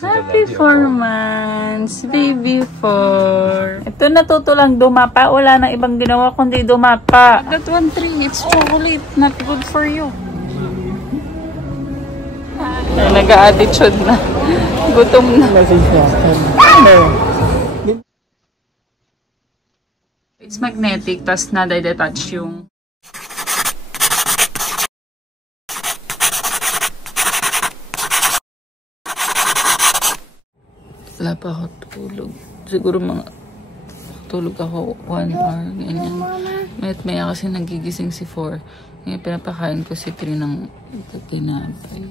Happy 4 months, baby 4. Ito natuto lang dumapa. Wala nang ibang ginawa kundi dumapa. That one tree, it's chocolate. Not good for you. Nag-a-attitude na. Gutom na. It's magnetic, tas na-detach yung wala pa ako tulog. Siguro tulog ako 1 hour. Ganyan. Maya kasi nagigising si 4. Ngayon pinapakain ko si 3 ng tinapay.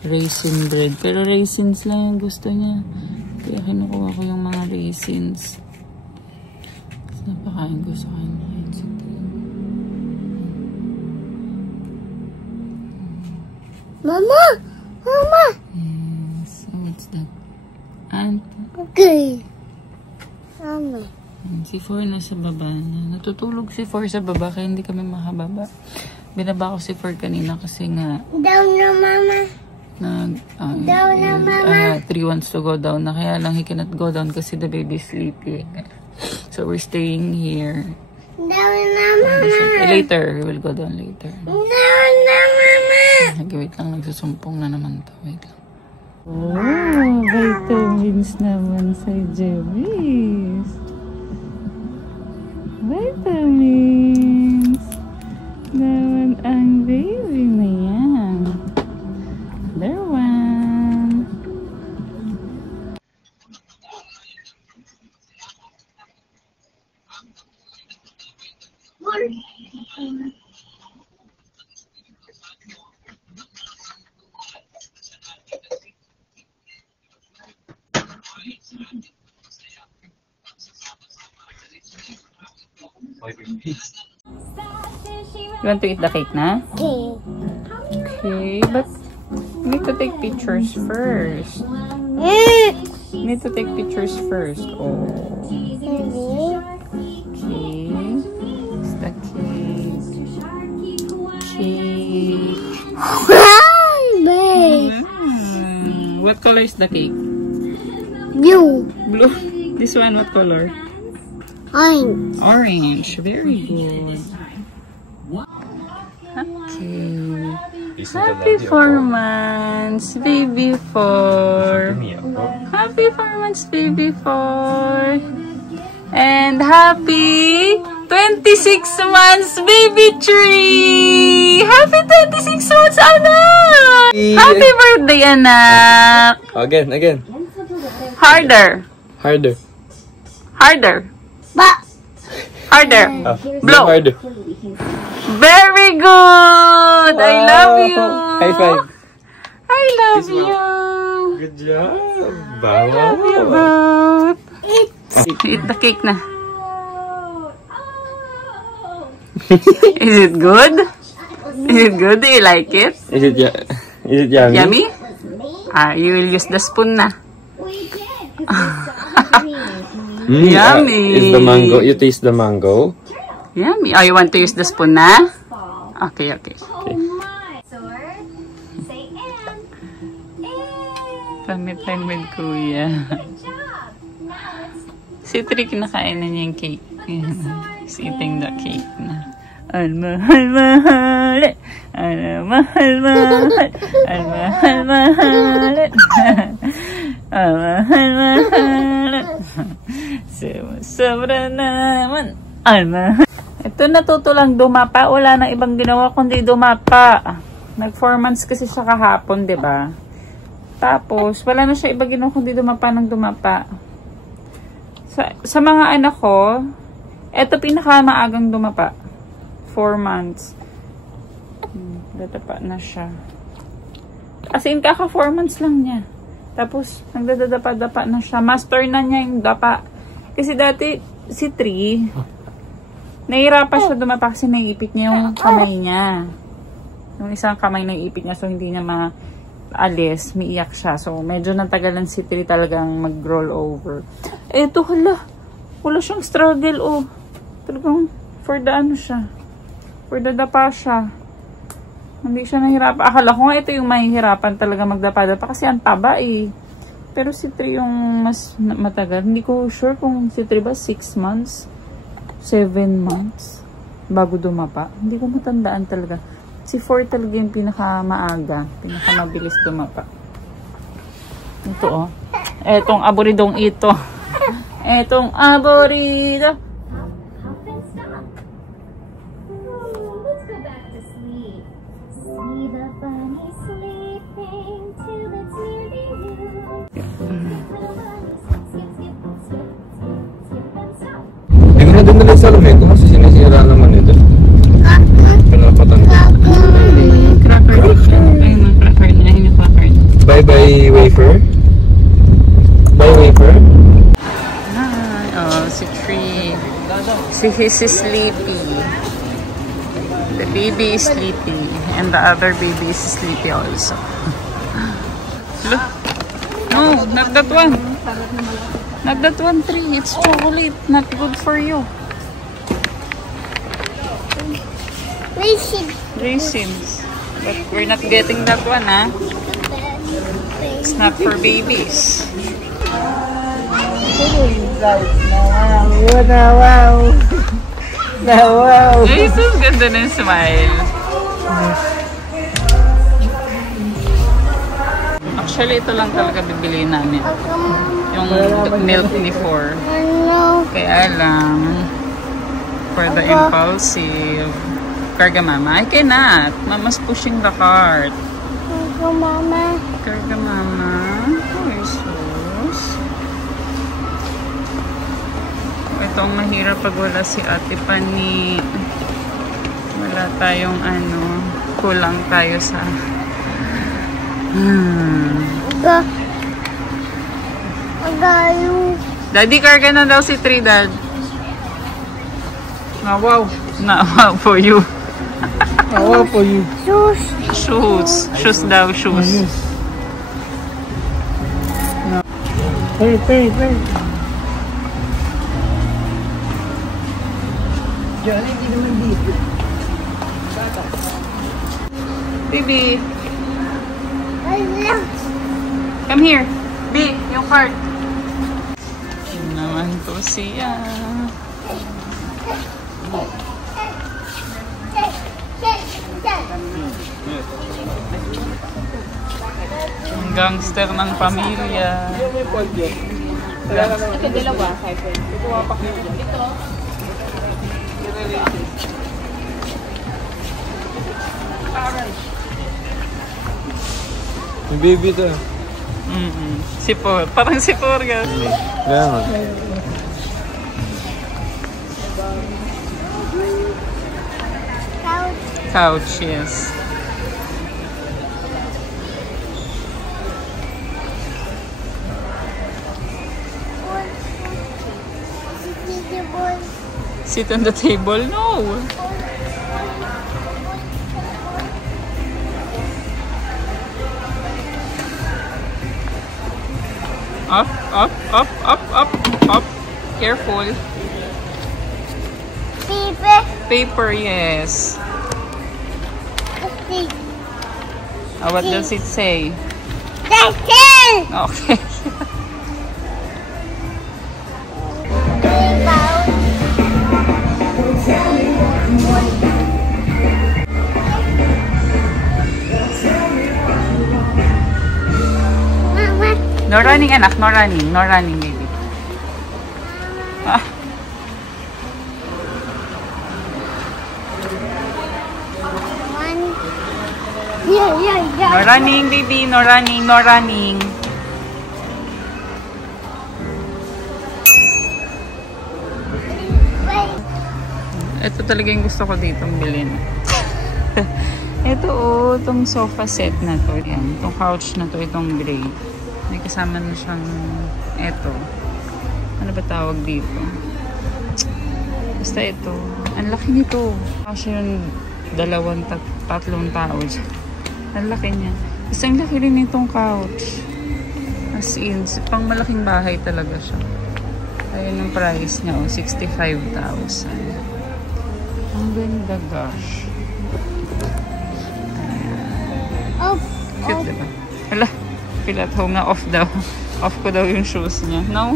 Raisin bread. Pero raisins lang yung gusto niya. Kaya kinukuha ko yung mga raisins. Napakain ko sa kanya. Si 3. Mama! Mama! What's that? And? Okay. Mama. Si 4 nasa baba na. Natutulog si 4 sa baba kaya hindi kami makababa. Binaba ko si 4 kanina kasi nga Down na, Mama. down na, Mama. 3 wants to go down na kaya lang he cannot go down kasi the baby is sleeping. So we're staying here. Down na, Mama. Later. We will go down later. Down na, Mama. Wait lang. Nagsusumpong na naman to. Wait lang. Oh, vitamins naman sa Jemis. Vitamins naman ang baby na yan. There one. You want to eat the cake na? Okay. Okay, but you need to take pictures first. You need to take pictures first. Oh. Okay. It's the cake. Cake. What color is the cake? Blue. Blue. This one, what color? Orange. Orange. Very good. Okay. Happy 4 months, baby 4. Happy 4 months, baby 4. And happy 26 months, baby 3. Happy 26 months, anak. Happy birthday, anak. Again. Harder. Harder. Harder. Harder. Blow. Harder. Very good! I love you! High five. I love you! Good job. I love you both! Eat the cake na. Is it good? Is it good? Do you like it? Is it yummy? Yummy? You will use the spoon na. Yummy! Is the mango? You taste the mango? Yummy. Oh, you want to use the spoon na? Okay. Time with Kuya. Si Tri, kinakain na niya yung cake. He's eating the cake na. Al-mahal-mahal. Al-mahal-mahal. Al-mahal-mahal. Al-mahal-mahal. Sobra naman. Al-mahal. Ito natuto lang dumapa. Wala nang ibang ginawa kundi dumapa. Nag 4 months kasi siya kahapon, 'di ba? Tapos wala na siya iba ginawa kundi dumapa nang dumapa. Sa mga anak ko, ito pinakamaagang dumapa. 4 months. Dadapa na siya. As in, kaka 4 months lang niya. Tapos, nagdadapa-dapa na siya. Master na niya yung dapa. Kasi dati, si 3, nahihirapan siya dumapa kasi naiipit niya yung kamay niya. Yung isang kamay naiipit niya, so hindi niya maalis. Miiyak siya. So, medyo natagalan si 3 talagang mag-roll over. Eto, wala siyang struggle, oh. Talagang for the ano siya. For the dapa siya. Hindi siya nahirapan. Akala ko nga ito yung mahihirapan talaga magdapa-dapa kasi ang taba eh. Pero si 3 yung mas matagal. Hindi ko sure kung si 3 ba 6 months, 7 months bago dumapa. Hindi ko matandaan talaga. Si 4 talaga yung pinakamaaga, pinakamabilis dumapa. Ito oh. Etong aboridong ito. Etong aborido. Hindi ko na dinala sa alam ko kasi sinisira naman ito. Pinapatan ko. Cracker. Ayun yung cracker niya. Ayun yung cracker niya. Bye-bye wafer. Bye wafer. Hi. Oh, si Tree. He's sleepy. The baby is sleepy. And the other baby is sleepy also. Look. No, not that one. Not that one, Tree. It's chocolate. Not good for you. Raisins. But we're not getting that one, huh? It's not for babies. Wow. Ay, ito ang ganda ng smile. Actually, ito lang talaga bibili namin. Yung milk ni 4. Kaya lang, for the impulsive. Karga mama, I cannot. Mama's pushing the cart. Mama. Karga mama. Ay, sus. Itong mahirap pag wala si Ate Pani. Wala tayong kulang tayo sa Daddy, karga na daw si 3, Dad. Wow. Wow for you. Wow for you. Shoes. Shoes daw, shoes. Pay. Diyan, hindi naman dito. Baby. Come here. B, yung cart. Yun naman to siya. Ang gangster ng pamilya. Ito dalawa, hyper. Ito wapak nito. Ito. Yung baby to. Sipor. Parang sipor kasi. Kaya nga. Couch, yes. Sit on the table? No. Up. Careful. Paper, yes. What does it say? Okay. No running, anak. No running. No running, baby. Ah. No running, baby. No running. No running. Ito talaga yung gusto ko ditong bilhin. Ito itong sofa set na to. Yan, itong couch na to, itong gray. May kasama na siyang ito. Ano ba tawag dito? Basta ito. Ang laki nito. Kasi yung tatlong tao. Ang laki niya. Isang laki rin itong couch. As in, pang malaking bahay talaga siya. Ayun ang price niya, 65,000. Ang ganda, gosh. Cute, diba? Hala, pilat ho nga off daw. Off ko daw yung shoes niya. No?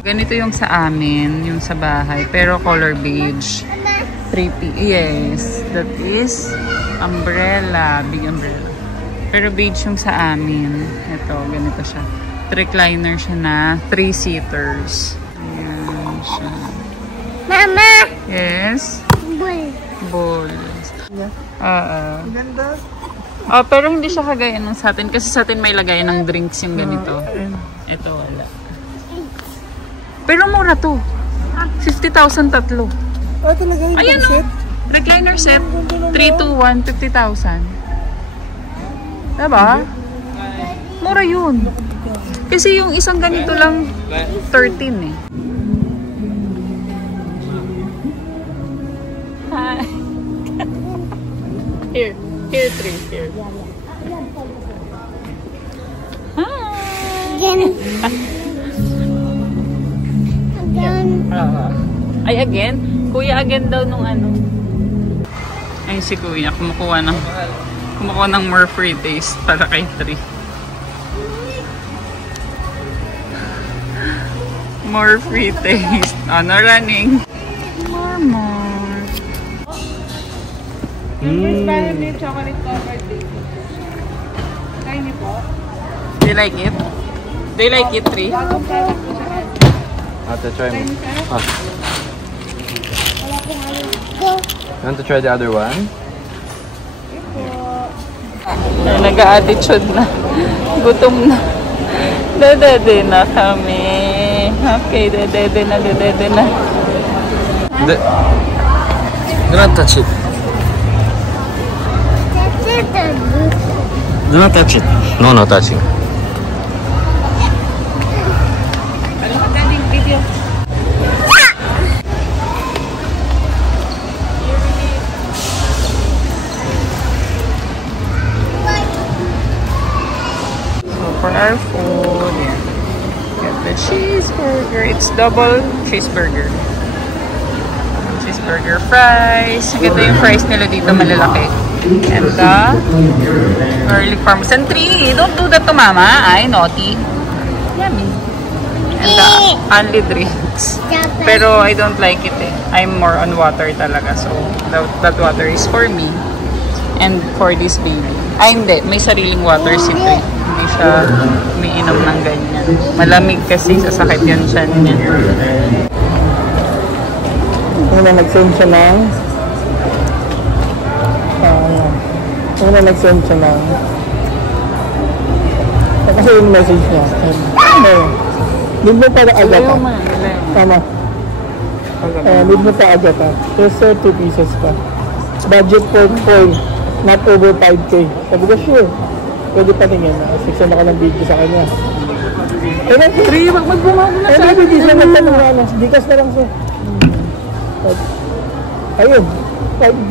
Ganito yung sa amin, yung sa bahay. Pero color beige. 3P. Yes, that is umbrella. Big umbrella. Pero beige yung sa amin. Ito, ganito siya. Recliner siya na 3-seaters. Ayan siya. Mama! Yes? Bull. Balls. Ganda. Oh, pero hindi siya kagaya ng sa atin. Kasi sa atin may lagay ng drinks yung ganito. Ito wala. Pero mura to. 50,000 tatlo. Oh, talaga yung Ayan set? Recliner set. 321, 50,000. Diba? Mura yun. Kasi yung isang ganito lang 13 eh. Hi. Here 3. Here. Hi. Again. Ay, again? Kuya, again daw nung ano. Ay, si Kuya, kumukuha ng more free taste para kay 3. More free taste. Ano, running? More. Parang yung chocolate covered dito. Kaya niyo po? Do you like it? Do you like it, 3? Bagong product po siya. Ate, try mo. You want to try the other one? Ay, nag-a-attitude na. Gutom na. Dadede na kami. Okay, dadede na. Do not touch it. Do not touch it. No touching. For our food, get the cheeseburger. It's double cheeseburger. Cheeseburger fries. Ito yung fries nila dito, malalaki. And the garlic parmesan. 3. Don't do that to mama. Ay, naughty. Yummy. And the only drinks. Pero I don't like it eh. I'm more on water talaga. So, that water is for me. And for this baby. Ay, hindi. May sariling water si Trey. Hindi siya umiinom ng ganyan. Malamig kasi sasakit yun siya niya. Nag-send siya ng nag-send siya ng kasi yung message niya. Leave mo para agad ha. Tama. Leave mo pa agad ha. Just 2 pieces pa. Budget for 4. Not over 5K. Sabi ko sure. Pwede pa tingin na. Sixan ako ng video sa kanya. Trey, magbumado na sa akin. Hindi siya nagtanong. Dikas na lang siya. Ayun. 5D.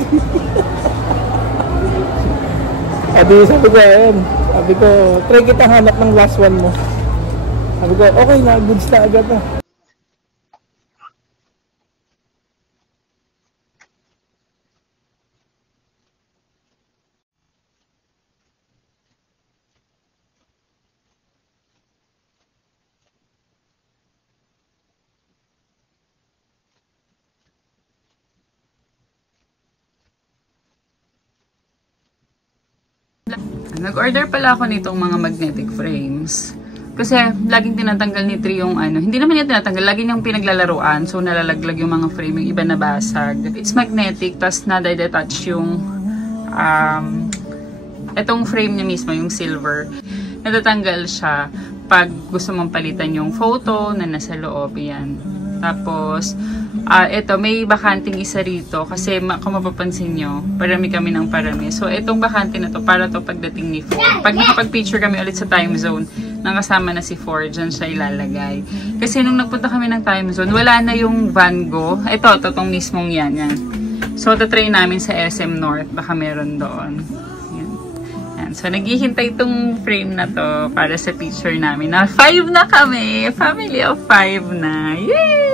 Sabi ko, ayun. Sabi ko, try kita hanap ng last one mo. Sabi ko, okay na, goods na agad na. Nag-order pala ako nitong mga magnetic frames. Kasi laging tinatanggal ni Trey yung ano. Hindi naman niya tinatanggal. Lagi niyang pinaglalaruan. So nalalaglag yung mga frame. Yung iba nabasag. It's magnetic. Tapos na-detach yung itong frame niya mismo, yung silver. Natatanggal siya pag gusto mong palitan yung photo na nasa loob. Yan. Tapos, ito, may bakanting isa rito. Kasi kung mapapansin nyo, parami kami ng parami. So, itong bakante na to, para to pagdating ni Ford. Pag nakapag-picture kami ulit sa time zone, nang kasama na si Ford, dyan siya ilalagay. Kasi nung nagpunta kami ng time zone, wala na yung Van Gogh. Ito, itong mismong yan. So, tatry namin sa SM North. Baka meron doon. Yan. So, naghihintay itong frame na to para sa picture namin. Na 5 na kami! Family of 5 na! Yay!